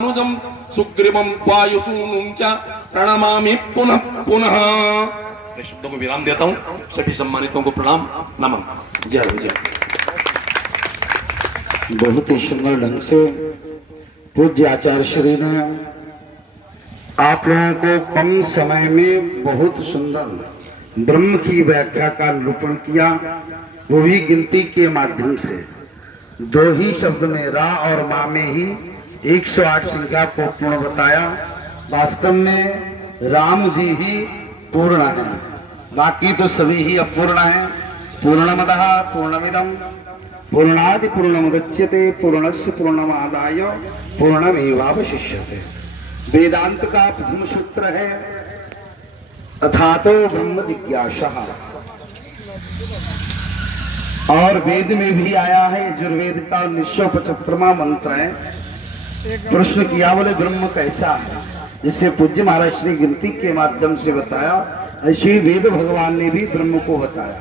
अनुजं सुग्रीवं वायुसूनुं च प्रणमामि पुनः पुनः। मैं शब्दों को विराम देता हूँ। सभी सम्मानितों को प्रणाम नमन। जय हो जय। बहुत ही सुंदर ढंग से पूज्य आचार्य श्री ने आप लोगों को कम समय में बहुत सुंदर ब्रह्म की व्याख्या का निरूपण किया, वो भी गिनती के माध्यम से। दो ही शब्द में रा और मा में ही 108 संख्या को पूर्ण बताया। वास्तव में राम जी ही पूर्ण है, बाकी तो सभी ही अपूर्ण है। पूर्णमदः पूर्णमिदं पूर्णादि पूर्णमुदच्यते पूर्णस्य पूर्णमादाय पूर्णमेवावशिष्यते। वेदांत का प्रथम सूत्र है अथातो ब्रह्म जिज्ञासा, और वेद में भी आया है। यजुर्वेद का 1975वां मंत्र है। प्रश्न किया, बोले ब्रह्म कैसा है, जिसे पूज्य महाराज श्री गिनती के माध्यम से बताया, ऐसे वेद भगवान ने भी ब्रह्म को बताया।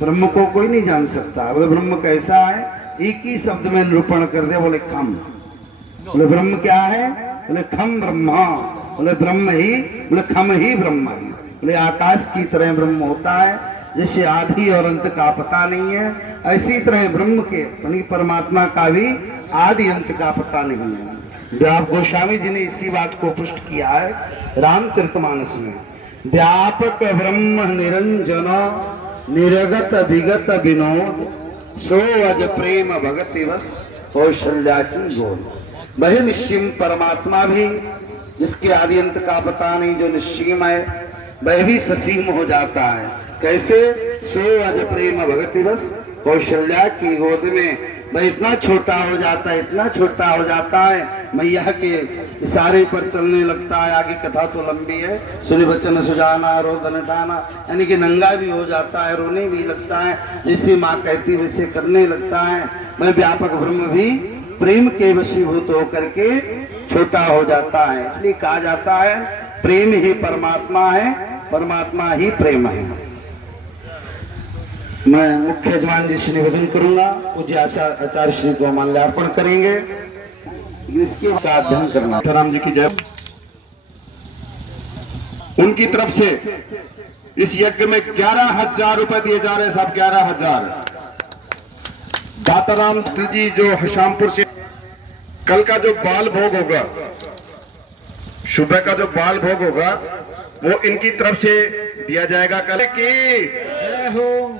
ब्रह्म को कोई नहीं जान सकता। बोले ब्रह्म कैसा है, एक ही शब्द में निरूपण कर दे, बोले खम। बोले ब्रह्म क्या है, बोले खम ब्रह्मा। बोले ब्रह्म ही, बोले खम ही ब्रह्म है। बोले आकाश की तरह ब्रह्म होता है, जैसे आदि और अंत का पता नहीं है, ऐसी तरह ब्रह्म के यानी परमात्मा का भी आदि अंत का पता नहीं है। व्यास गोस्वामी जी ने इसी बात को पुष्ट किया है रामचरितमानस में। व्यापक ब्रह्म निरंजन निरगत विगत विनोद सो अज प्रेम भगति बस कौशल्या की गोद। वही निश्चिम परमात्मा भी, जिसके आदि अंत का पता नहीं, जो निश्चिम है, वह भी ससीम हो जाता है। कैसे? सो अज प्रेम भगति बस कौशल्या की गोद में। वह इतना छोटा हो जाता है, इतना छोटा हो जाता है, मैया के इशारे पर चलने लगता है। आगे कथा तो लंबी है। सुनि बचन सुजाना रोदन टाना, यानी कि नंगा भी हो जाता है, रोने भी लगता है, जैसे माँ कहती वैसे करने लगता है। वह व्यापक ब्रह्म भी प्रेम के वशीभूत होकर के छोटा हो जाता है। इसलिए कहा जाता है प्रेम ही परमात्मा है, परमात्मा ही प्रेम है। मैं मुख्य यजमान जी से निवेदन करूंगा, पूज्य आचार्य श्री को माल्यार्पण करेंगे। इसके का अध्ययन करना। राम जी की जय। उनकी तरफ से इस यज्ञ में 11,000 रुपए दिए जा रहे हैं साहब, 11,000। दाताराम जी जो हशामपुर से, कल का जो बाल भोग होगा, सुबह का जो बाल भोग होगा, वो इनकी तरफ से दिया जाएगा। कल की जय हो।